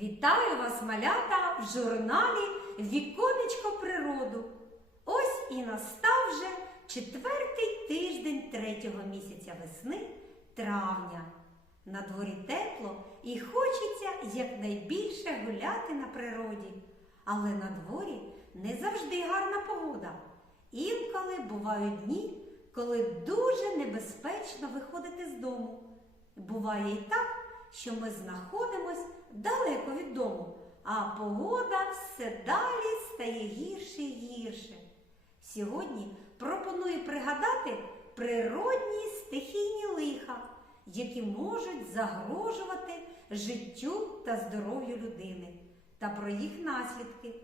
Вітаю вас, малята, в журналі Віконечко природу. Ось і настав вже четвертий тиждень третього місяця весни травня. На дворі тепло і хочеться якнайбільше гуляти на природі. Але на дворі не завжди гарна погода. Інколи бувають дні, коли дуже небезпечно виходити з дому. Буває і так, що ми знаходимось далеко від дому, а погода все далі стає гірше і гірше. Сьогодні пропоную пригадати природні стихійні лиха, які можуть загрожувати життю та здоров'ю людини, та про їх наслідки.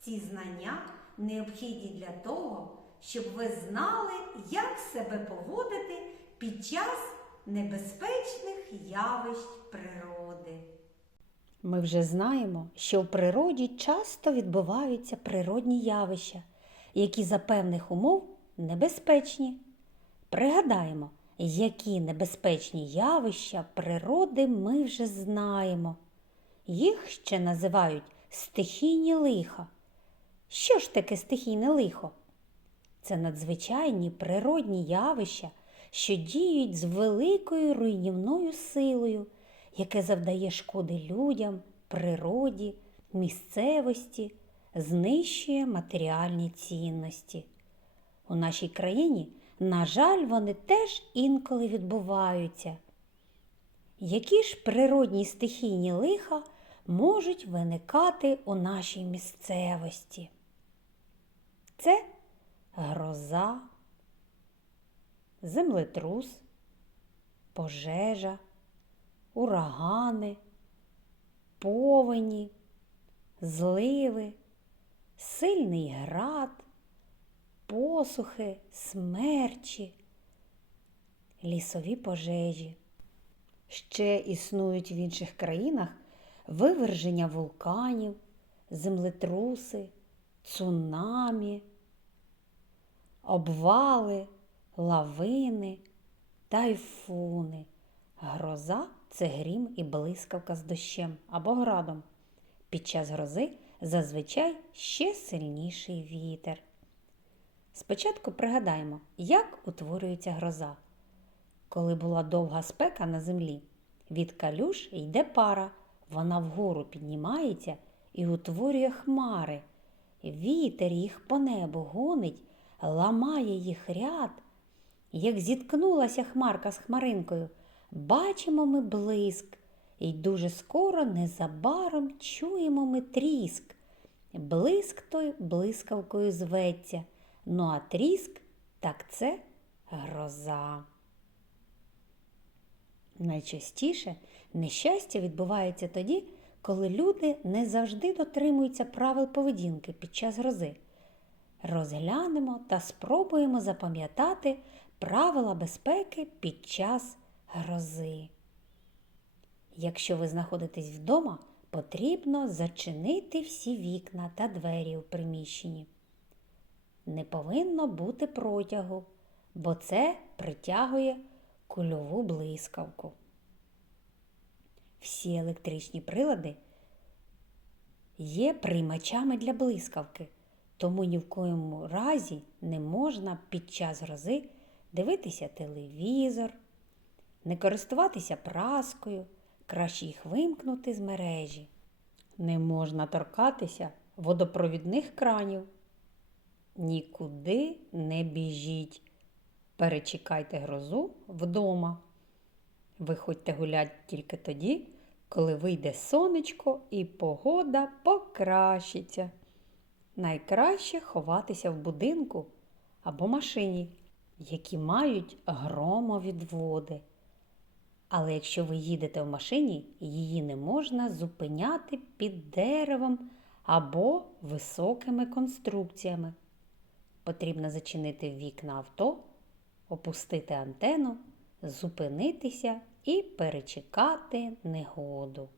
Ці знання необхідні для того, щоб ви знали, як себе поводити під час небезпечних явищ природи. Ми вже знаємо, що в природі часто відбуваються природні явища, які за певних умов небезпечні. Пригадаємо, які небезпечні явища природи ми вже знаємо. Їх ще називають стихійні лиха. Що ж таке стихійне лихо? Це надзвичайні природні явища, що діють з великою руйнівною силою, яке завдає шкоди людям, природі, місцевості, знищує матеріальні цінності. У нашій країні, на жаль, вони теж інколи відбуваються. Які ж природні стихійні лиха можуть виникати у нашій місцевості? Це гроза, землетрус, пожежа, урагани, повені, зливи, сильний град, посухи, смерчі, лісові пожежі. Ще існують в інших країнах виверження вулканів, землетруси, цунамі, обвали, лавини, тайфуни. Гроза це грім і блискавка з дощем або градом. Під час грози зазвичай ще сильніший вітер. Спочатку пригадаємо, як утворюється гроза. Коли була довга спека на землі, від калюш йде пара, вона вгору піднімається і утворює хмари. Вітер їх по небу гонить, ламає їх ряд. Як зіткнулася хмарка з хмаринкою, бачимо ми блиск, і дуже скоро незабаром чуємо ми тріск. Блиск той блискавкою зветься, ну а тріск так це гроза. Найчастіше нещастя відбувається тоді, коли люди не завжди дотримуються правил поведінки під час грози. Розглянемо та спробуємо запам'ятати правила безпеки під час грози. Якщо ви знаходитесь вдома, потрібно зачинити всі вікна та двері у приміщенні. Не повинно бути протягу, бо це притягує кульову блискавку. Всі електричні прилади є приймачами для блискавки, тому ні в коєму разі не можна під час грози дивитися телевізор, не користуватися праскою, краще їх вимкнути з мережі. Не можна торкатися водопровідних кранів. Нікуди не біжіть. Перечекайте грозу вдома. Виходьте гулять тільки тоді, коли вийде сонечко і погода покращиться. Найкраще ховатися в будинку або машині, які мають громовідводи. Але якщо ви їдете в машині, її не можна зупиняти під деревом або високими конструкціями. Потрібно зачинити вікна авто, опустити антенну, зупинитися і перечекати негоду.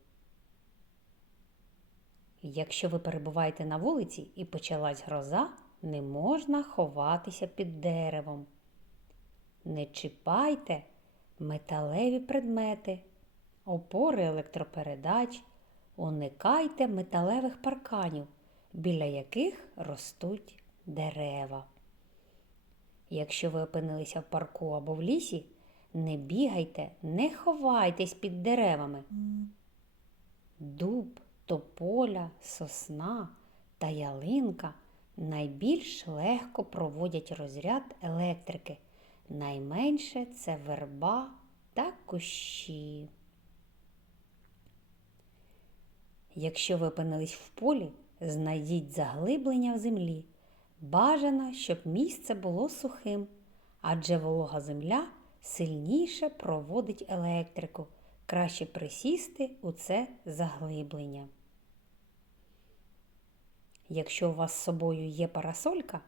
Якщо ви перебуваєте на вулиці і почалась гроза, не можна ховатися під деревом. Не чіпайте металеві предмети, опори електропередач, Уникайте металевих парканів, біля яких ростуть дерева. Якщо ви опинилися в парку або в лісі, не бігайте, не ховайтесь під деревами. Дуб, тополя, сосна та ялинка найбільш легко проводять розряд електрики. Найменше це верба та кущі. Якщо ви опинились в полі, знайдіть заглиблення в землі. Бажано, щоб місце було сухим, адже волога земля сильніше проводить електрику. Краще присісти у це заглиблення. Якщо у вас з собою є парасолька,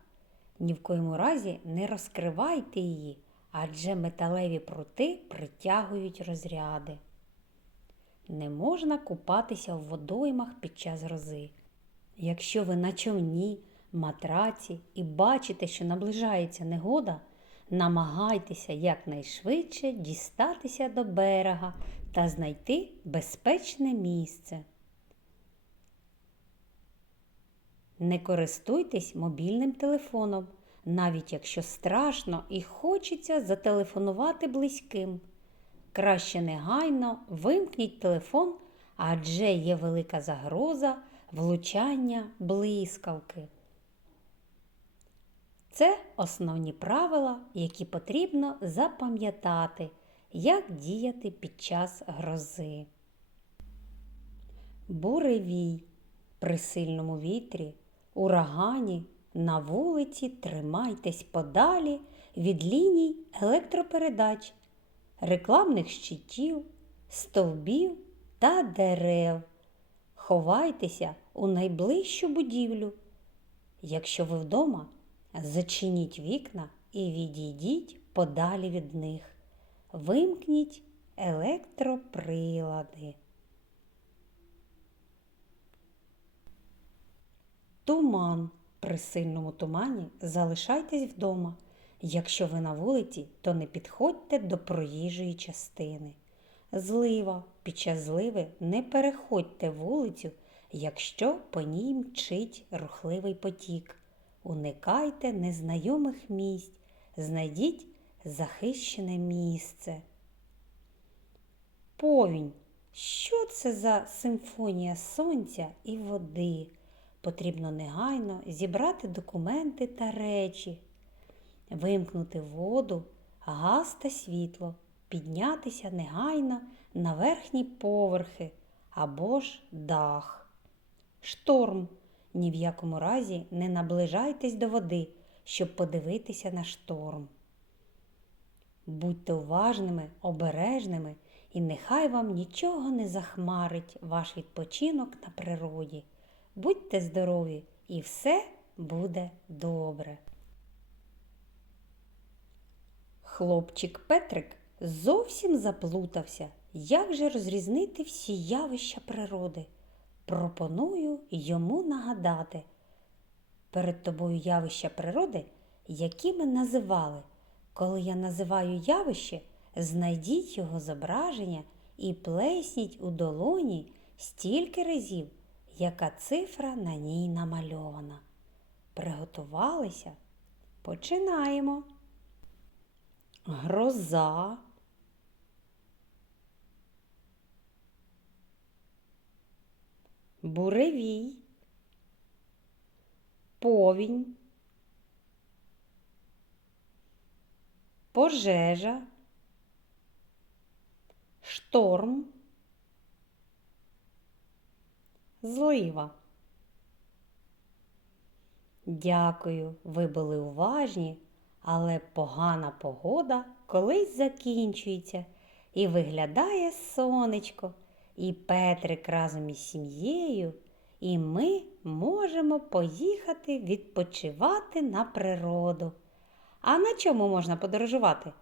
ні в коєму разі не розкривайте її, адже металеві прути притягують розряди. Не можна купатися в водоймах під час грози. Якщо ви на човні, матраці і бачите, що наближається негода, намагайтеся якнайшвидше дістатися до берега та знайти безпечне місце. Не користуйтесь мобільним телефоном, навіть якщо страшно і хочеться зателефонувати близьким. Краще негайно вимкніть телефон, адже є велика загроза влучання блискавки. Це основні правила, які потрібно запам'ятати, як діяти під час грози. Буревій при сильному вітрі, урагані на вулиці тримайтесь подалі від ліній електропередач, рекламних щитів, стовбів та дерев. Ховайтеся у найближчу будівлю. Якщо ви вдома, зачиніть вікна і відійдіть подалі від них. Вимкніть електроприлади. Туман. При сильному тумані залишайтесь вдома. Якщо ви на вулиці, то не підходьте до проїжджої частини. Злива. Під час зливи не переходьте вулицю, якщо по ній мчить рухливий потік. Уникайте незнайомих місць, знайдіть захищене місце. Повінь. Що це за симфонія сонця і води? Потрібно негайно зібрати документи та речі, вимкнути воду, газ та світло, піднятися негайно на верхні поверхи або ж дах. Шторм. Ні в якому разі не наближайтесь до води, щоб подивитися на шторм. Будьте уважними, обережними, і нехай вам нічого не захмарить ваш відпочинок на природі. Будьте здорові і все буде добре. Хлопчик Петрик зовсім заплутався, як же розрізнити всі явища природи. Пропоную йому нагадати перед тобою явища природи, які ми називали. Коли я називаю явище, знайдіть його зображення і плесніть у долоні стільки разів, яка цифра на ній намальована. Приготувалися? Починаємо. Гроза. Буревій. Повінь. Пожежа. Шторм. Злива. Дякую, ви були уважні, але погана погода колись закінчується і виглядає сонечко, і Петрик разом із сім'єю, і ми можемо поїхати відпочивати на природу. А на чому можна подорожувати?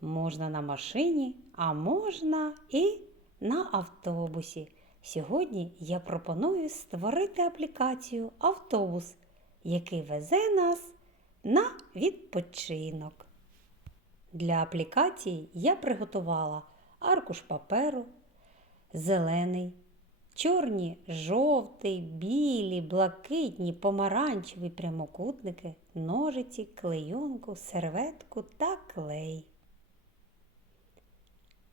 Можна на машині, а можна і на автобусі. Сьогодні я пропоную створити аплікацію Автобус, який везе нас на відпочинок. Для аплікації я приготувала аркуш паперу, зелений, Чорні, жовтий, білі, блакитні, помаранчеві прямокутники, ножиці, клейонку, серветку та клей.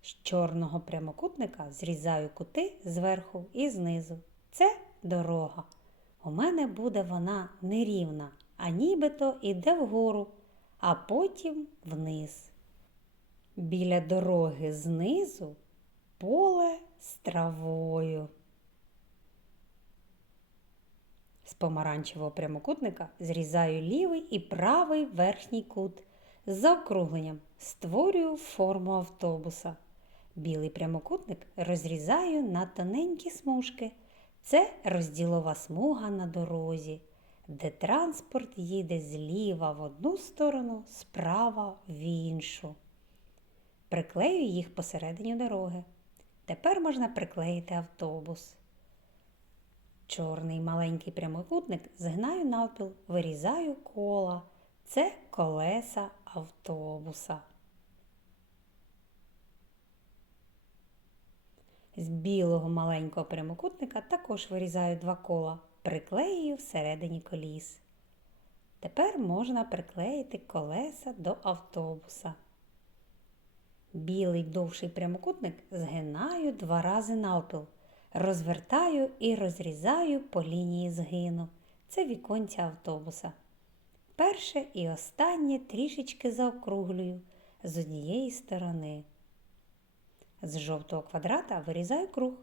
З чорного прямокутника зрізаю кути зверху і знизу. Це дорога. У мене буде вона нерівна, а нібито іде вгору, а потім вниз. Біля дороги знизу поле з травою. З помаранчевого прямокутника зрізаю лівий і правий верхній кут з заокругленням, створюю форму автобуса. Білий прямокутник розрізаю на тоненькі смужки. Це розділова смуга на дорозі, де транспорт їде зліва в одну сторону, справа в іншу. Приклею їх посередині дороги. Тепер можна приклеїти автобус. Чорний маленький прямокутник згинаю навпіл, вирізаю кола. Це колеса автобуса. З білого маленького прямокутника також вирізаю два кола, приклеюю всередині коліс. Тепер можна приклеїти колеса до автобуса. Білий довший прямокутник згинаю два рази навпіл, розвертаю і розрізаю по лінії згину. Це віконця автобуса. Перше і останнє трішечки заокруглюю з однієї сторони. З жовтого квадрата вирізаю круг.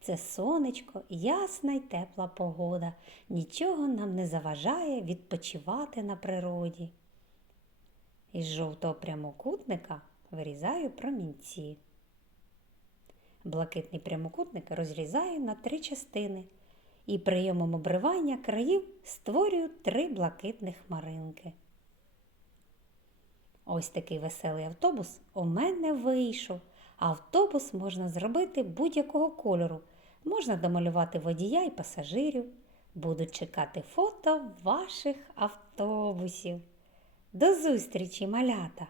Це сонечко, ясна й тепла погода. Нічого нам не заважає відпочивати на природі. Із жовтого прямокутника вирізаю промінці. Блакитний прямокутник розрізаю на три частини і прийомом обривання країв створюю три блакитних хмаринки. Ось такий веселий автобус у мене вийшов. Автобус можна зробити будь-якого кольору. Можна домалювати водія і пасажирів. Буду чекати фото ваших автобусів. До зустрічі, малята!